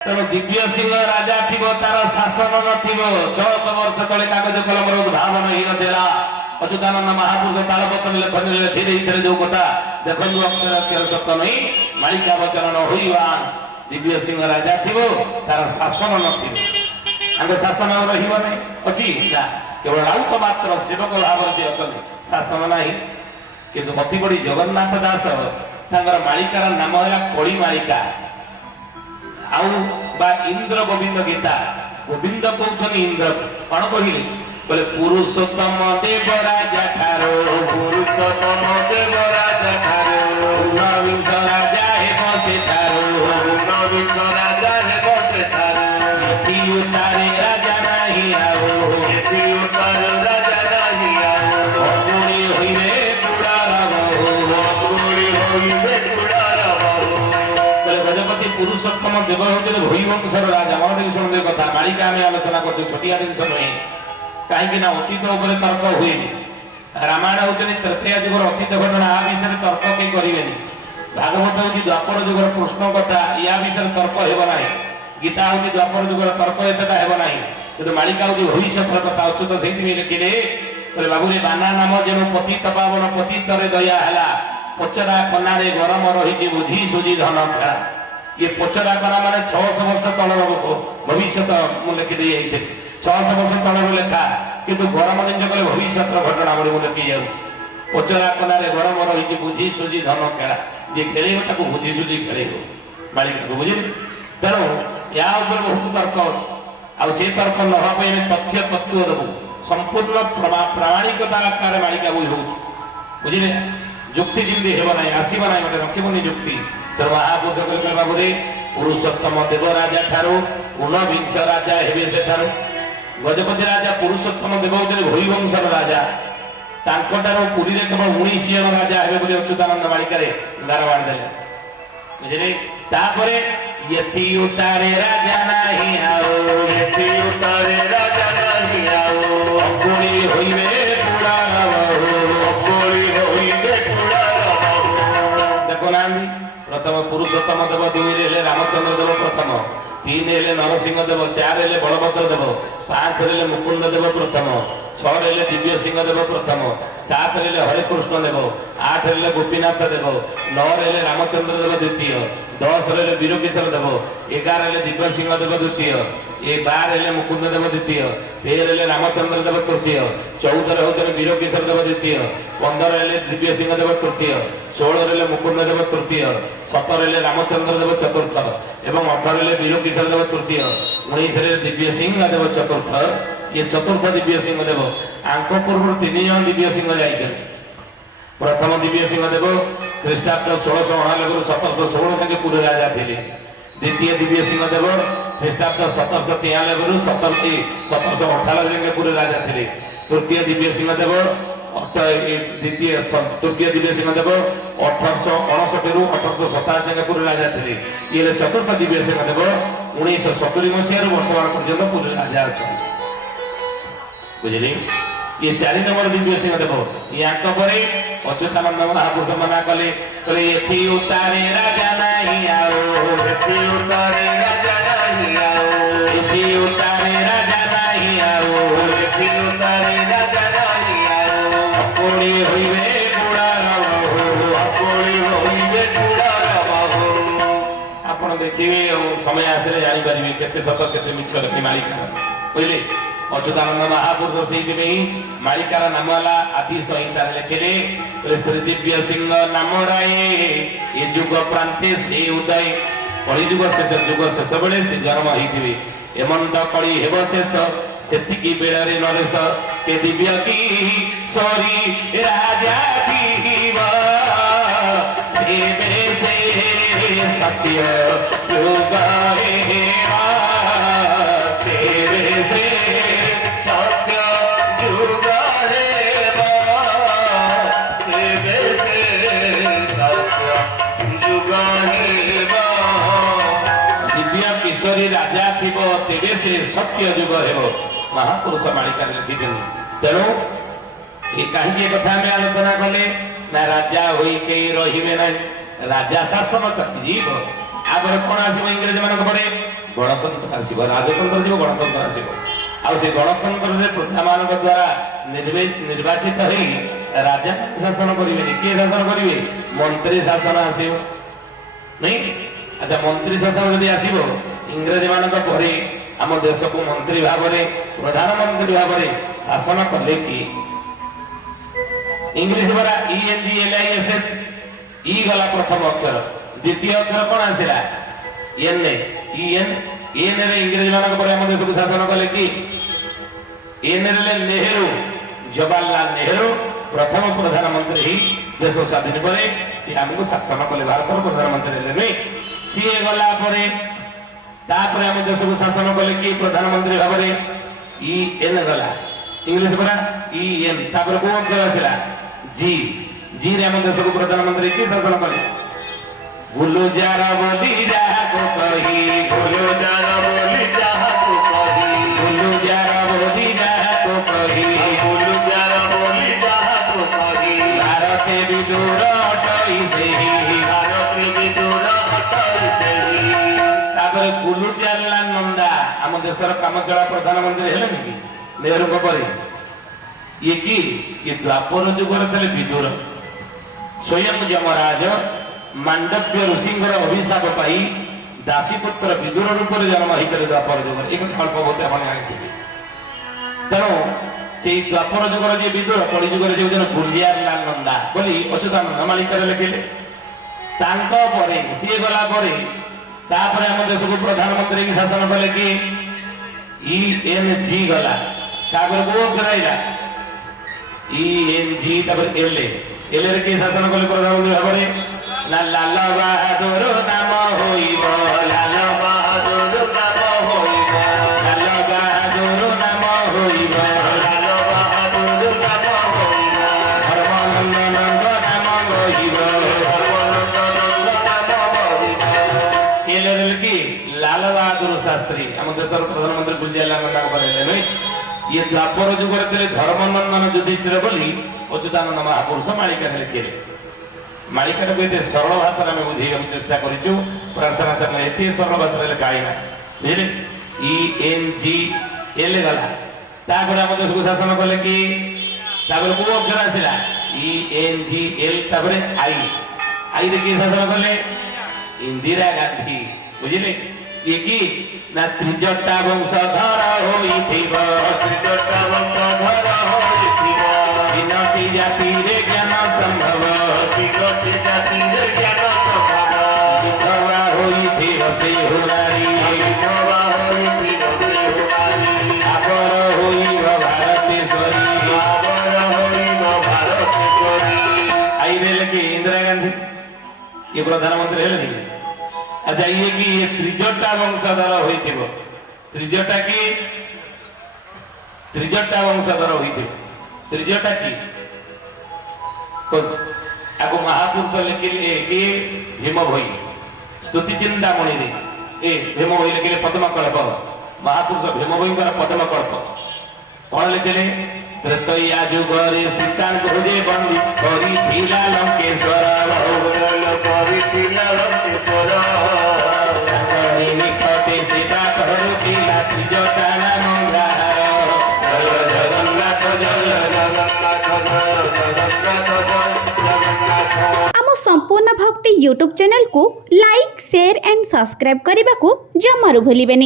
ତେଣୁ ଦିବ୍ୟ ସିଂହ ରାଜା ଥିବ ତାର ଶାସନ ନଥିବ। 600 ବର୍ଷ ତଳେ କାଗଜ କଲମର ଉଦ୍ଭାବନ ହେଇନଥିଲା। ଅଚ୍ୟୁତାନନ୍ଦ ମହାପୁରୁଷ ତାଳପତ୍ର ଲେଖନୀରେ ଲେଖି ଦେଇଥିଲେ ଯୋଉ କଥା ଦେଖନ୍ତୁ ଅକ୍ଷର ଅକ୍ଷର ସତ ନୁହେଁ ମାଳିକା ବଚନ ନ ହୋଇବା। ଦିବ୍ୟ ସିଂହ ରାଜା ଥିବ ତାର ଶାସନ ନଥିବ। ତାଙ୍କ ଶାସନ ଆଉ ରହିବ ନାହିଁ ଅଛି ନା କେବଳ ରାଉତ ମାତ୍ର ସେବକ ଭାବରେ ସେ ଅଛନ୍ତି ଶାସନ ନାହିଁ। କିନ୍ତୁ ଅତି ବଡ଼ି ଜଗନ୍ନାଥ ଦାସ ତାଙ୍କର ମାଳିକାର ନାମ ହେଲା କଳି ମାଳିକା ଆଉ ବା ଇନ୍ଦ୍ର ଗୋବିନ୍ଦ ଗୀତା। ଗୋବିନ୍ଦ କହୁଛନ୍ତି ଇନ୍ଦ୍ର କଣ କହିଲେ ବୋଲେ ପୁରୁଷୋତ୍ତମ ଦେବ ରାଜା ଠାରୁ ପୁରୁଷୋତ୍ତମ ଦେବ ରାଜା ଠାରୁ ଊନବିଂଶ ରାଜା ହେବ ସେଠାରୁ ଊନବିଂଶ ରାଜା ହେବ ସେଠାରୁ ଏଠି ଉତାରେ ରାଜା ନାହିଁ ଆଉ ଏଠି ଉତାର ରାଜା ନାହିଁ ଆଉ ଅଗୁଣି ହୋଇବେ କୁଡ଼ାର ବହୁ ଅଗୁଣି ହୋଇବେ କୁଡ଼ାର ବହୁ। ବୋଲେ ଗଜପତି ପୁରୁଷୋତ୍ତମ ଦେବ ହେଉଛନ୍ତି ଭୂଇବଂଶର ରାଜା। ମୋର ଟିକେ ଶୁଣନ୍ତୁ କଥା ମାଳିକା ଆମେ ଆଲୋଚନା କରୁଛୁ ଛୋଟିଆ ଜିନିଷ ନୁହେଁ କାହିଁକି ନା ଅତୀତ ଉପରେ ତର୍କ ହୁଏନି। ରାମାୟଣ ହଉଛନ୍ତି ତ୍ରେତୟା ଯୁଗର ଅତୀତ ଘଟଣା ଆ ବିଷୟରେ ତର୍କ କେହି କରିବେନି। ଭାଗବତ ହଉଛି ଦ୍ୱାପର ଯୁଗର କୃଷ୍ଣ କଥା ୟା ବିଷୟରେ ତର୍କ ହେବ ନାହିଁ। ଗୀତା ହଉଛି ଦ୍ୱାପର ଯୁଗର ତର୍କ ଏତେଟା ହେବ ନାହିଁ। କିନ୍ତୁ ମାଳିକା ହଉଛି ଭବିଷ୍ୟତର କଥା। ଅଚ୍ୟୁତ ସେଇଥିପାଇଁ ଲେଖିଲେ ବାବୁରେ ବାନା ନାମ ଯେଣୁ ପତିତ ପାବନ ପତିତରେ ଦୟା ହେଲା ପଚରା କନାରେ ଗରମ ରହିଛି ବୁଝି ସୁଝି ଧନ ଖେଳା। ଇଏ ପଚରା କନା ମାନେ 600 ବର୍ଷ ତଳର ଭବିଷ୍ୟତ ମୁଁ ଲେଖିଦେଇ ଯାଇଥିଲି 600 ବର୍ଷ ତଳର ଲେଖା କିନ୍ତୁ ଗରମ ଜିନିଷ କଲେ ଭବିଷ୍ୟତର ଘଟଣା ଭଳି ମୁଁ ଲେଖି ଯାଉଛି। ପଚରା କନାରେ ଗରମ ରହିଛି ବୁଝି ସୁଝି ଧନ ଖେଳା। ଯିଏ ଖେଳିବ ତାକୁ ବୁଝି ସୁଝି ଖେଳିବ ମାଳିକାକୁ ବୁଝିଲେ। ତେଣୁ ୟା ଉପରେ ବହୁତ ତର୍କ ଅଛି ଆଉ ସେ ତର୍କ ନ ହେବା ପାଇଁ ଆମେ ତଥ୍ୟ ତତ୍ତ୍ୱ ଦେବୁ ସମ୍ପୂର୍ଣ୍ଣ ପ୍ରାମାଣିକତା ଆକାରରେ ମାଳିକା ବହି ହଉଛି ବୁଝିଲେ। ଯୁକ୍ତି ଯେମିତି ହେବ ନାହିଁ ଆସିବ ନାହିଁ ଗୋଟେ ରଖିବନି ଯୁକ୍ତି। ତେଣୁ ମହାପୁରୁଷ କହିଲେ ବାବୁରେ ପୁରୁଷୋତ୍ତମ ଦେବ ରାଜା ଠାରୁ ଊନବିଂଶ ରାଜା ହେବେ ସେଠାରୁ। ଗଜପତି ରାଜା ପୁରୁଷୋତ୍ତମ ଦେବ ହଉଛନ୍ତି ଭୂଇବଂଶର ରାଜା। ତାଙ୍କଠାରୁ ପୁରୀରେ କେବଳ 19 ଜଣ ରାଜା ହେବେ ବୋଲି ଅଚ୍ୟୁତାନନ୍ଦ ମାଳିକାରେ ଗାର ବାନ୍ଧିଦେଲେ ବୁଝିଲେ। ତାପରେ ୟତି ଉତାରେ ରାଜା ନାହିଁ ଆଉ ଏଠି ଉତାରେ ରାଜା ନାହିଁ ଆଉ ଅଗୁଣି ହୋଇବେ କୁଡ଼ାର ବହୁ ଅଗୁଣି ହୋଇବେ କୁଡ଼ାର ବହୁ। ଦେଖୁନାହାନ୍ତି ପ୍ରଥମ ପୁରୁଷୋତ୍ତମ ଦେବ 2ରେ ହେଲେ ରାମଚନ୍ଦ୍ର ଦେବ ପ୍ରଥମ 3 ହେଲେ ନରସିଂହ ଦେବ 4 ହେଲେ ବଳଭଦ୍ର ଦେବ 5 ହେଲେ ମୁକୁନ୍ଦ ଦେବ ପ୍ରଥମ 6 ହେଲେ ଦିବ୍ୟ ସିଂହ ଦେବ ପ୍ରଥମ 7 ହେଲେ ହରେକୃଷ୍ଣ ଦେବ 8 ହେଲେ ଗୋପୀନାଥ ଦେବ 9 ହେଲେ ରାମଚନ୍ଦ୍ର ଦେବ ଦ୍ୱିତୀୟ 10 ହେଲେ ବୀରକିଶୋର ଦେବ 11 ହେଲେ ଦିବ୍ୟ ସିଂହ ଦେବ ଦ୍ୱିତୀୟ 12 ହେଲେ ମୁକୁନ୍ଦ ଦେବ ଦ୍ୱିତୀୟ 13 ହେଲେ ରାମଚନ୍ଦ୍ର ଦେବ ତୃତୀୟ 14 ହେଉଛନ୍ତି ବୀରକିଶୋର ଦେବ ଦ୍ୱିତୀୟ 15 ହେଲେ ଦିବ୍ୟ ସିଂହ ଦେବ ତୃତୀୟ 16 ହେଲେ ମୁକୁନ୍ଦ ଦେବ ତୃତୀୟ 17 ହେଲେ ରାମଚନ୍ଦ୍ର ଦେବ ଚତୁର୍ଥ ଏବଂ 18 ହେଲେ ବୀରକିଶୋର ଦେବ ତୃତୀୟ 19 ହେଲେ ଦିବ୍ୟ ସିଂହ ଦେବ ଚତୁର୍ଥ। ये चतुर्थ दिव्य सिंह देव आंक पूर्व 3 जन दिव्य सिंह जाइछन। प्रथम दिव्य सिंह देव ख्रीष्टाब्द 1698 1716 तक पुरी राजा थे। द्वितीय दिव्य सिंह देव ख्रीष्टाब्द 1793 1798 तक पुरी राजा थे। तृतीय दिव्य सिंह देव तृतीय दिव्य सिंह देव 1859 रु 1857 तक पुरी राजा थे। ये चतुर्थ दिव्य सिंह देव 1970 मसीह वर्तमान पर्यंत पुरी राजा अच्छा बुझे। ये 4 नंबर दिव्य सिंह देव यहाँ अच्युतानंद महापुरुष मना कले एथि उतारे राजा नहीं आओ एथि उतारे राजा नहीं आओ एथि उतारे राजा नहीं आओ एथि उतारे राजा नहीं आओ अकोड़ी होइबे कुड़ार बहु अकोड़ी होइबे कुड़ार बहु। आपण देखिए समय आसले जानी परिबे केते सत केते मिछ लखी मालिका बुझले। अच्युतानंद महापुरुष से मालिकार नाम है आदि संहिता लिखिले श्री दिव्य सिंह नाम राय ये जुग प्रांते से उदय कली जुग शेष जुग शेष बेले से जन्म होते एमंत कली हेब शेष सेतिकी बेड़े नरेश के दिव्य की सरी राजा सत्य जुग राजा थी तेरे से सत्य जुग हेब महापुरुष मालिका लिखिं। तेणु ये कहीं कथा आम आलोचना कले ना राजा होई कई रही ना राजा शासन चकीजीव आगे कौन आसो इंग्रेज मान ଗଣତନ୍ତ୍ର ଆସିବ, ରାଜତନ୍ତ୍ର ଯିବ, ଗଣତନ୍ତ୍ର ଆସିବ। ଆଉ ସେ ଗଣତନ୍ତ୍ରରେ ପ୍ରଜାମାନଙ୍କ ଦ୍ୱାରା ନିର୍ବାଚିତ ହେଇ ରାଜା ଶାସନ କରିବେନି, କିଏ ଶାସନ କରିବେ? ମନ୍ତ୍ରୀ ଶାସନ ଆସିବ ନାଇଁ। ଆଚ୍ଛା, ମନ୍ତ୍ରୀ ଶାସନ ଯଦି ଆସିବ, ଇଂରେଜ ମାନଙ୍କ ପରେ ଆମ ଦେଶକୁ ମନ୍ତ୍ରୀ ଭାବରେ, ପ୍ରଧାନମନ୍ତ୍ରୀ ଭାବରେ ଶାସନ କଲେ କି? ଇଂଲିଶ ପରା ENGLISH, ଇ ଗଲା ପ୍ରଥମ ଅକ୍ଷର, ଦ୍ୱିତୀୟ ଅକ୍ଷର କଣ ଆସିଲା? ଏନ୍। ଏନ୍ ରେ ଇଂରେଜ ମାନଙ୍କ ପରେ ଆମ ଦେଶକୁ ଶାସନ କଲେ କି? ଏନ୍ ରେ ନେହେରୁ, ଜବାହରଲାଲ ନେହେରୁ ପ୍ରଥମ ପ୍ରଧାନମନ୍ତ୍ରୀ ହିଁ ଦେଶ ସ୍ୱାଧୀନ ପରେ ସେ ଆମକୁ ଶାସନ କଲେ, ଭାରତର ପ୍ରଧାନମନ୍ତ୍ରୀ ହେଲେ ନୁହେଁ। ସିଏ ଗଲା ପରେ ତାପରେ ଆମ ଦେଶକୁ ଶାସନ କଲେ କି ପ୍ରଧାନମନ୍ତ୍ରୀ ଭାବରେ? EN ଗଲା, ଇଂଲିଶ ପରା EN। ତାପରେ କୋଉ ଅକ୍ଷର ଆସିଲା? ଜି ରେ ଆମ ଦେଶକୁ ପ୍ରଧାନମନ୍ତ୍ରୀ କିଏ ଶାସନ କଲେ? ଗୁଲୁଜାର ବୋଲି ଯାହାକୁ କହି, ଗୁଲଜାର ବୋଲି ଯାହାକୁ କହି, ଗୁଲୁଜାର ବୋଲି ଯାହାକୁ କହି, ଗୁଲଜାର ବୋଲି ଯାହାକୁ କହି, ଭାରତେ ବିଦୁର ଅଟଇ ସେହି, ଭାରତେ ବିଦୁର ଅଟଇ ସେହି। ତାପରେ ଗୁଲୁଜାରଲାଲ ନନ୍ଦା ଆମ ଦେଶର କାମଚଳା ପ୍ରଧାନମନ୍ତ୍ରୀ ହେଲେନି କି ନେହେରୁଙ୍କ ପରେ? ଇଏ କି? ଇଏ ଦ୍ୱାପର ଯୁଗରେ ଥିଲେ ବିଦୁର। ସ୍ୱୟଂ ଯମରାଜ ମାଣ୍ଡବ୍ୟ ଋଷିଙ୍କର ଅଭିଶାପ ପାଇ ଦାସୀପୁତ୍ର ବିଦୁର ରୂପରେ ଜନ୍ମ ହେଇଥିଲେ ଦ୍ୱାପର ଯୁଗରେ। ଏ କଥା ଅଳ୍ପ ବହୁତ ଆପଣ ଜାଣିଥିବେ। ତେଣୁ ସେଇ ଦ୍ୱାପର ଯୁଗର ଯିଏ ବିଦୁର, କଳି ଯୁଗରେ ଯେ ଗୁଲଜାରଲାଲ ନନ୍ଦା ବୋଲି ଅଚ୍ୟୁତାନନ୍ଦ ମାଳିକାରେ ଲେଖିଲେ। ତାଙ୍କ ପରେ ସିଏ ଗଲା ପରେ ତାପରେ ଆମ ଦେଶକୁ ପ୍ରଧାନମନ୍ତ୍ରୀ କି ଶାସନ କଲେ କି? ENG ଗଲା, ତାପରେ କୋଉ ଅକ୍ଷର ଆଇଲା? ENG, ତାପରେ ଏଲ୍ ରେ କିଏ ଶାସନ କଲେ ପ୍ରଧାନମନ୍ତ୍ରୀ ଭାବରେ? ନା ଲାଲ ବାହାଦୁର ନାମ ହୋଇବ, ଲାଲ ବାହାଦୁର ନାମ ହୋଇବ, ଲାଲ ବାହାଦୁର ନାମ ହୋଇବ, ଲାଲ ବାହାଦୁର ନାମ ହୋଇବ, ଧର୍ମାନନ୍ଦଙ୍କ ନାମ ରହିବ। ଧର୍ମାନନ୍ଦଙ୍କ ନାମ ହୋଇବ। ଏଲ୍ ରେ କି? ଲାଲ ବାହାଦୁର ଶାସ୍ତ୍ରୀ ଆମ ଦେଶର ପ୍ରଧାନମନ୍ତ୍ରୀ ଗୁଲଜାରଲାଲ ନନ୍ଦାଙ୍କ ପରେ ହେଲେ ନୁହେଁ। ଇଏ ଦ୍ୱାପର ଯୁଗରେ ଥିଲେ ଧର୍ମନନ୍ଦନ ଯୁଧିଷ୍ଠିର ବୋଲି ଅଚ୍ୟୁତାନନ୍ଦ ମହାପୁରୁଷ ମାଳିକାରେ ଲେଖିଲେ। ମାଳିକାଟାକୁ ଏତେ ସରଳ ଭାଷାରେ ଆମେ ବୁଝେଇବାକୁ ଚେଷ୍ଟା କରିଛୁ। ପ୍ରାର୍ଥନା ଚାଲିଲେ ଏତେ ସରଳ ଭାଷାରେ ଲେଖା ହେଇନା, ବୁଝିଲେ? ENGL ଗଲା, ତାପରେ ଆମ ଦେଶକୁ ଶାସନ କଲେ କି? ତାପରେ କୋଉ ଅକ୍ଷର ଆସିଲା? ENGL, ତାପରେ I ରେ କିଏ ଶାସନ କଲେ? ଇନ୍ଦିରା ଗାନ୍ଧୀ, ବୁଝିଲେ? ଇଏ କି? ନା ତ୍ରିଜଟା ବଂଶଧର ହୋଇଥିବ, ତ୍ରିଜଟା ବଂଶଧର ହୋଇଥିବ, ତିନୋଟି ଜାତିରେ ଜ୍ଞାନ ସମ୍ଭବ, ତିନୋଟି ଜାତିରେ ଜ୍ଞାନ ସମ୍ଭବ, ବିଧବା ହୋଇଥିବ ସେ ହୁରାରୀ, ବିଧବା ହୋଇଥିବ ସେ ହୁରାରୀ, ଆବର ହୋଇବ ଭାରତେଶ୍ୱରୀ, ଆବର ହୋଇବ ଭାରତେଶ୍ୱରୀ। ଆଇରେ ଲେଖି ଇନ୍ଦିରା ଗାନ୍ଧୀ, ଇଏ ପ୍ରଧାନମନ୍ତ୍ରୀ ହେଲେନି। ଆଚ୍ଛା, ଇଏ କି? ଇଏ ତ୍ରିଜଟା ବଂଶଧର ହୋଇଥିବ। ତ୍ରିଜଟା କି? ତ୍ରିଜଟା ବଂଶଧର ହୋଇଥିବ। ତ୍ରିଜଟା କି? ଆକୁ ମହାପୁରୁଷ ଲେଖିଲେ କି? ଭୀମ ଭୋଇ ସ୍ତୁତି ଚିନ୍ତାମଣିରେ ଭୀମ ଭୋଇ ଲେଖିଲେ ପଦ୍ମକଳ୍ପ। ମହାପୁରୁଷ ଭୀମ ଭୋଇଙ୍କର ପଦ୍ମକଳ୍ପ କଣ ଲେଖିଲେ? ତ୍ରେତୟା ଯୁଗରେ ସୀତାଙ୍କୁ ଯେ ବନ୍ଦୀ କରିଥିଲା ଲଙ୍କେଶ୍ୱର, କରିଥିଲା ଲଙ୍କେଶ୍ୱର, ନିକଟେ ସୀତା କରୁଥିଲା ତ୍ରିଜଟା ନାମଗାର। ଜୟ ଜଗନ୍ନାଥ, ଜୟ ଜଗନ୍ନାଥ, ଜୟ ଜଗନ୍ନାଥ, ଜୟ ଜଗନ୍ନାଥ। ଆମ ସମ୍ପୂର୍ଣ୍ଣ ଭକ୍ତି ୟୁଟ୍ୟୁବ୍ ଚ୍ୟାନେଲକୁ ଲାଇକ୍, ସେୟାର ଆଣ୍ଡ ସବସ୍କ୍ରାଇବ୍ କରିବାକୁ ଜମାରୁ ଭୁଲିବେନି।